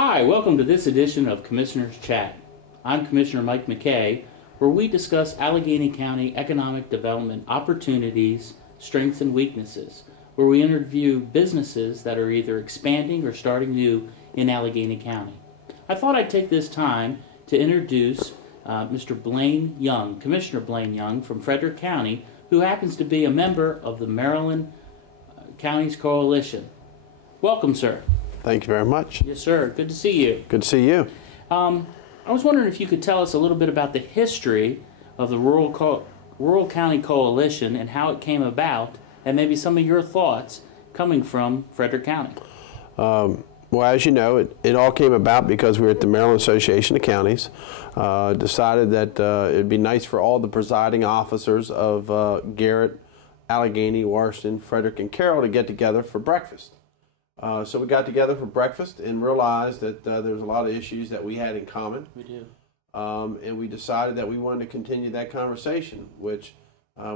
Hi, welcome to this edition of Commissioner's Chat. I'm Commissioner Mike McKay, where we discuss Allegany County economic development opportunities, strengths, and weaknesses, where we interview businesses that are either expanding or starting new in Allegany County. I thought I'd take this time to introduce Mr. Blaine Young, Commissioner Blaine Young from Frederick County, who happens to be a member of the Maryland Counties Coalition. Welcome, sir. Thank you very much. Yes, sir. Good to see you. Good to see you. I was wondering if you could tell us a little bit about the history of the Rural County Coalition and how it came about, and maybe some of your thoughts coming from Frederick County. Well, as you know, it all came about because we were at the Maryland Association of Counties, decided that it would be nice for all the presiding officers of Garrett, Allegany, Washington, Frederick, and Carroll to get together for breakfast. So we got together for breakfast and realized that there was a lot of issues that we had in common. We do. And we decided that we wanted to continue that conversation, which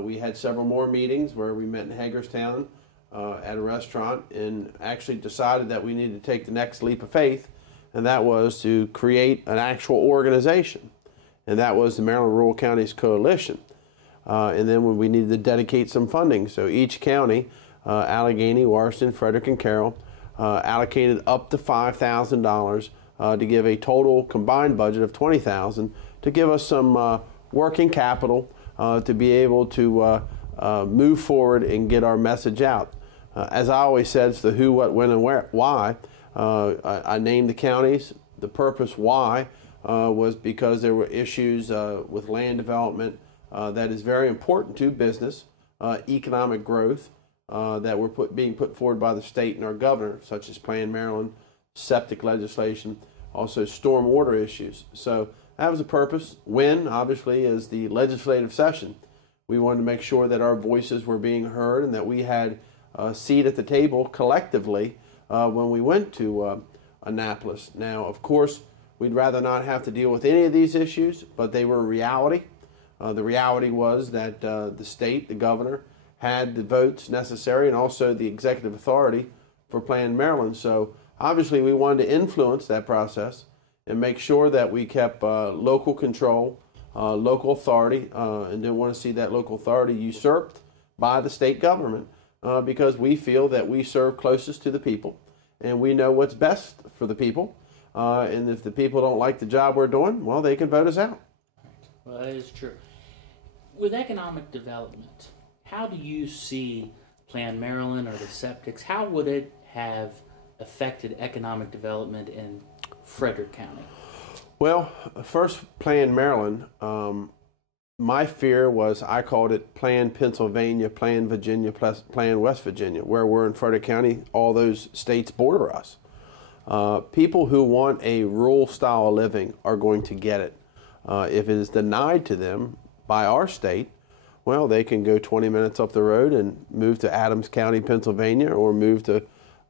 we had several more meetings where we met in Hagerstown at a restaurant and actually decided that we needed to take the next leap of faith, and that was to create an actual organization, and that was the Maryland Rural Counties Coalition. And then when we needed to dedicate some funding, so each county, Allegany, Washington, Frederick, and Carroll, allocated up to $5,000 to give a total combined budget of $20,000 to give us some working capital to be able to move forward and get our message out. As I always said, it's the who, what, when, and where, why. I named the counties. The purpose why was because there were issues with land development that is very important to business, economic growth, that were being put forward by the state and our governor, such as Plan Maryland, septic legislation, also stormwater issues. So that was the purpose. When, obviously, is the legislative session. We wanted to make sure that our voices were being heard and that we had a seat at the table collectively when we went to Annapolis. Now, of course, we'd rather not have to deal with any of these issues, but they were a reality. The reality was that the state, the governor, had the votes necessary and also the executive authority for Plan Maryland. So obviously we wanted to influence that process and make sure that we kept local control, local authority, and didn't want to see that local authority usurped by the state government because we feel that we serve closest to the people and we know what's best for the people. And if the people don't like the job we're doing, well, they can vote us out. Well, that is true. With economic development, how do you see Plan Maryland or the septics? How would it have affected economic development in Frederick County? Well, first, Plan Maryland, my fear was I called it Plan Pennsylvania, Plan Virginia, Plan West Virginia, where we're in Frederick County, all those states border us. People who want a rural style of living are going to get it. If it is denied to them by our state, well, they can go 20 minutes up the road and move to Adams County, Pennsylvania, or move to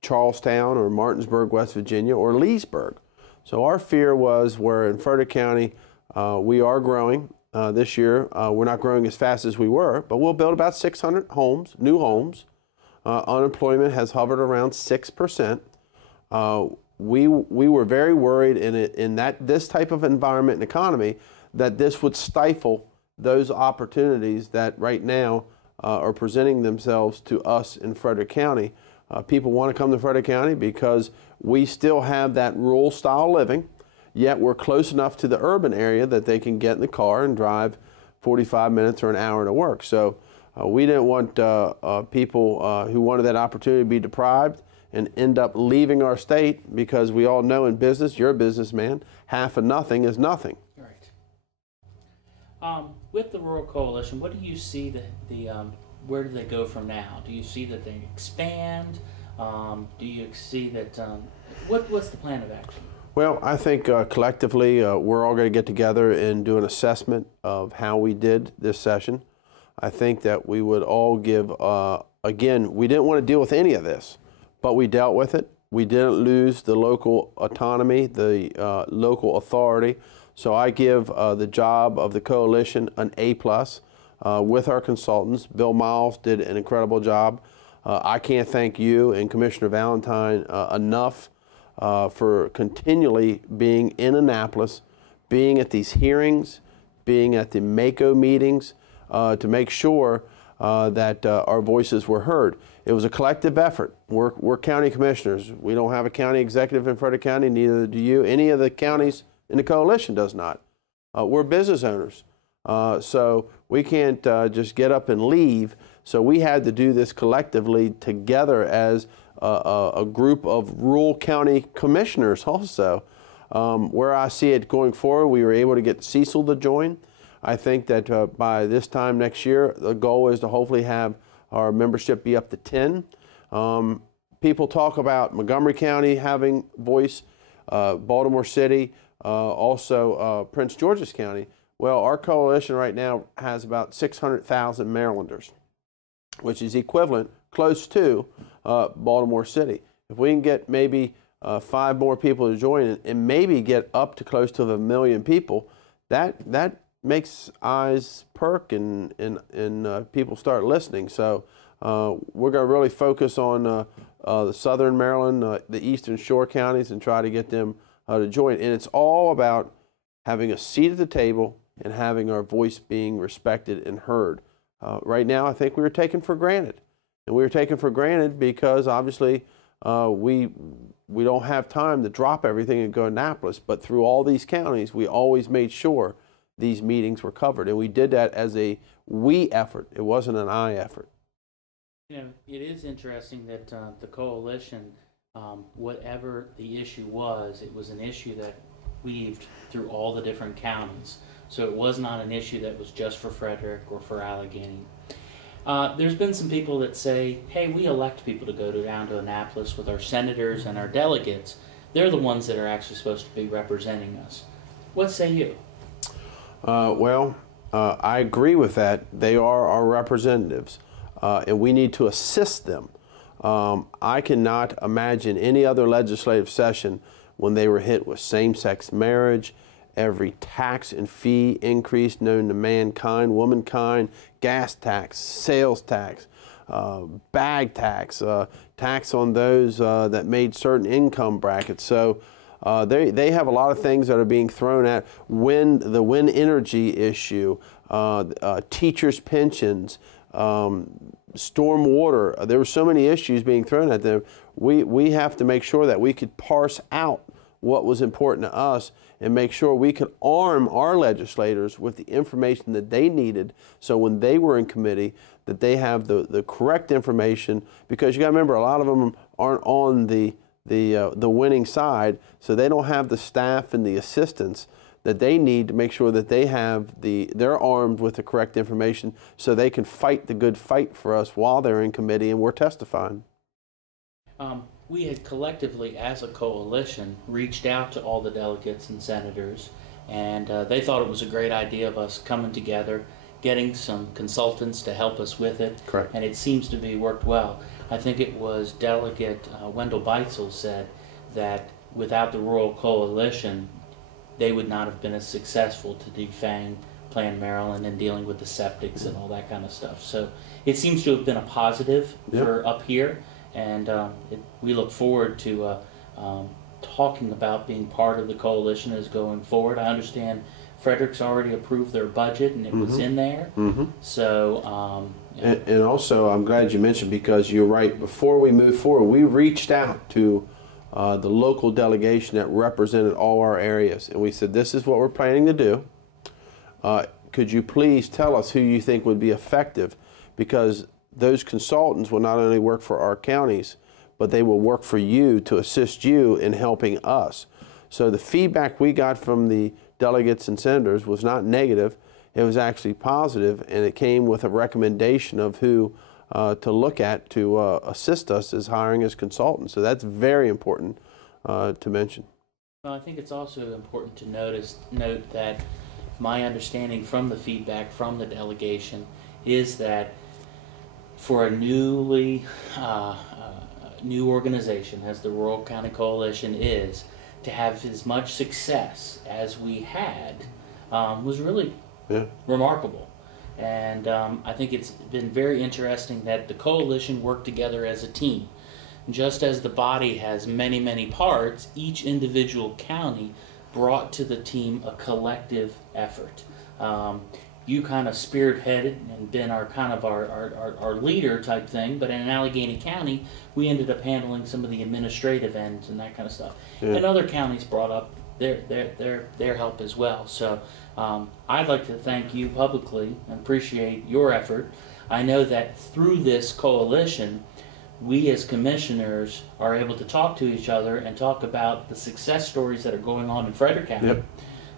Charlestown or Martinsburg, West Virginia, or Leesburg. So our fear was where in Frederick County, we are growing this year. We're not growing as fast as we were, but we'll build about 600 homes, new homes. Unemployment has hovered around 6%. We were very worried in this type of environment and economy that this would stifle those opportunities that right now are presenting themselves to us in Frederick County. People want to come to Frederick County because we still have that rural style living, yet we're close enough to the urban area that they can get in the car and drive 45 minutes or an hour to work. So we didn't want people who wanted that opportunity to be deprived and end up leaving our state, because we all know in business, you're a businessman, half of nothing is nothing. With the Rural Coalition, what do you see where do they go from now? Do you see that they expand? Do you see that, what's the plan of action? Well, I think collectively we're all going to get together and do an assessment of how we did this session. I think that we would all give, again, we didn't want to deal with any of this, but we dealt with it. We didn't lose the local autonomy, the local authority. So I give the job of the coalition an A+. With our consultants. Bill Miles did an incredible job. I can't thank you and Commissioner Valentine enough for continually being in Annapolis, being at these hearings, being at the MACO meetings, to make sure that our voices were heard. It was a collective effort. We're county commissioners. We don't have a county executive in Frederick County, neither do you. Any of the counties in the coalition does not. We're business owners. So we can't just get up and leave. So we had to do this collectively together as a group of rural county commissioners also. Where I see it going forward, we were able to get Cecil to join. I think that by this time next year, the goal is to hopefully have our membership be up to 10. People talk about Montgomery County having voice, Baltimore City, also Prince George's County. Well, our coalition right now has about 600,000 Marylanders, which is equivalent, close to Baltimore City. If we can get maybe 5 more people to join and maybe get up to close to 1 million people, that makes eyes perk and people start listening. So we're going to really focus on the southern Maryland, the eastern shore counties, and try to get them to join. And it's all about having a seat at the table and having our voice being respected and heard. Right now, I think we were taken for granted. And we were taken for granted because obviously we don't have time to drop everything and go to Annapolis. But through all these counties, we always made sure these meetings were covered. And we did that as a we effort. It wasn't an I effort. You know, it is interesting that the coalition, whatever the issue was, it was an issue that weaved through all the different counties. So it was not an issue that was just for Frederick or for Allegany. There's been some people that say, hey, we elect people to go down to Annapolis with our senators and our delegates. They're the ones that are actually supposed to be representing us. What say you? I agree with that. They are our representatives, and we need to assist them. I cannot imagine any other legislative session when they were hit with same-sex marriage, every tax and fee increase known to mankind, womankind, gas tax, sales tax, bag tax, tax on those that made certain income brackets. So they have a lot of things that are being thrown at. The wind energy issue, teachers' pensions, storm water. There were so many issues being thrown at them. We have to make sure that we could parse out what was important to us and make sure we could arm our legislators with the information that they needed, so when they were in committee that they have the correct information, because you got to remember a lot of them aren't on the winning side, so they don't have the staff and the assistants that they need to make sure that they're armed with the correct information so they can fight the good fight for us while they're in committee and we're testifying. We had collectively, as a coalition, reached out to all the delegates and senators, and they thought it was a great idea of us coming together, getting some consultants to help us with it. Correct. And it seems to be worked well. I think it was Delegate Wendell Beitzel said that without the Rural Coalition, they would not have been as successful to defang Planned Maryland and dealing with the septics and all that kind of stuff. So it seems to have been a positive for up here. And we look forward to talking about being part of the coalition as going forward. I understand Frederick's already approved their budget and it was in there. So, and also, I'm glad you mentioned, because you're right, before we move forward, we reached out to the local delegation that represented all our areas. And we said, this is what we're planning to do. Could you please tell us who you think would be effective? Because those consultants will not only work for our counties, but they will work for you to assist you in helping us. So the feedback we got from the delegates and senators was not negative. It was actually positive, and it came with a recommendation of who to look at to assist us as hiring as consultants. So that's very important to mention. Well, I think it's also important to note that my understanding from the feedback from the delegation is that for a new organization, as the Rural County Coalition is, to have as much success as we had was really remarkable. And I think it's been very interesting that the coalition worked together as a team. just as the body has many, many parts, each individual county brought to the team a collective effort. You kind of spearheaded and been our leader type thing, but in Allegany County, we ended up handling some of the administrative ends and that kind of stuff. Yeah. And other counties brought up their help as well. So I'd like to thank you publicly and appreciate your effort. I know that through this coalition, we as commissioners are able to talk to each other and talk about the success stories that are going on in Frederick County. Yep.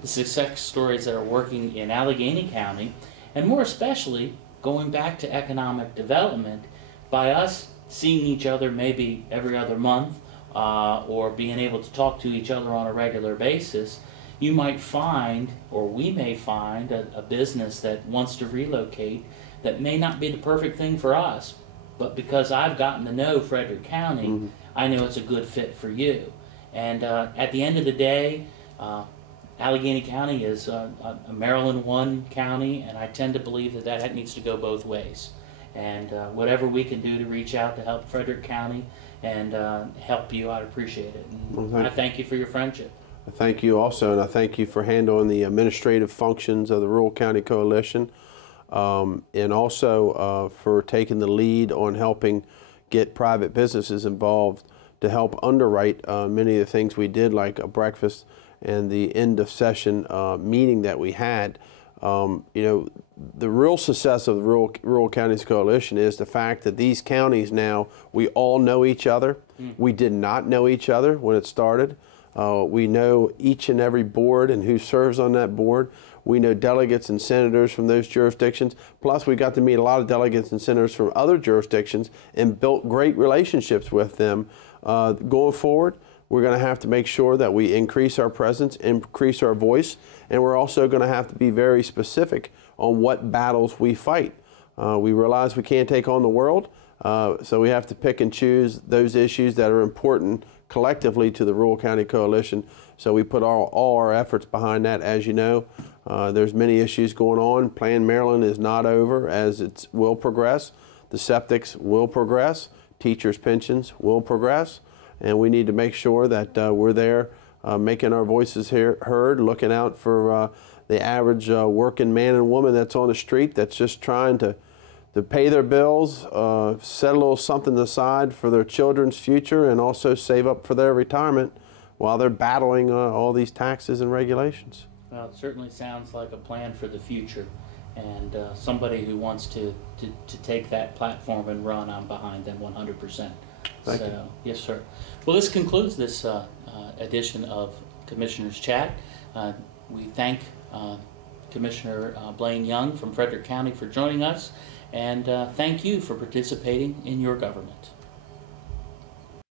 The success stories that are working in Allegany County, and more especially going back to economic development. By us seeing each other maybe every other month or being able to talk to each other on a regular basis, you might find, or we may find, a business that wants to relocate that may not be the perfect thing for us, but because I've gotten to know Frederick County, mm-hmm. I know it's a good fit for you. And at the end of the day, Allegany County is a Maryland 1 county, and I tend to believe that needs to go both ways. And whatever we can do to reach out to help Frederick County and help you, I'd appreciate it. And I thank you for your friendship. I thank you also, and I thank you for handling the administrative functions of the Rural County Coalition, and also for taking the lead on helping get private businesses involved to help underwrite many of the things we did, like a breakfast and the end of session meeting that we had. You know, the real success of the Rural Counties Coalition is the fact that these counties now, we all know each other. We did not know each other when it started. We know each and every board and who serves on that board. We know delegates and senators from those jurisdictions. Plus, we got to meet a lot of delegates and senators from other jurisdictions and built great relationships with them. Going forward, we're going to have to make sure that we increase our presence, increase our voice, and we're also going to have to be very specific on what battles we fight. We realize we can't take on the world, so we have to pick and choose those issues that are important collectively to the Rural County Coalition. So we put all our efforts behind that. As you know, there's many issues going on. Plan Maryland is not over, as it will progress. The septics will progress. Teachers' pensions will progress. And we need to make sure that we're there making our voices heard, looking out for the average working man and woman that's on the street that's just trying to pay their bills, set a little something aside for their children's future, and also save up for their retirement while they're battling all these taxes and regulations. Well, it certainly sounds like a plan for the future, and somebody who wants to take that platform and run, I'm behind them 100%. Thank you. Yes, sir. Well, this concludes this edition of Commissioner's Chat. We thank Commissioner Blaine Young from Frederick County for joining us, and thank you for participating in your government.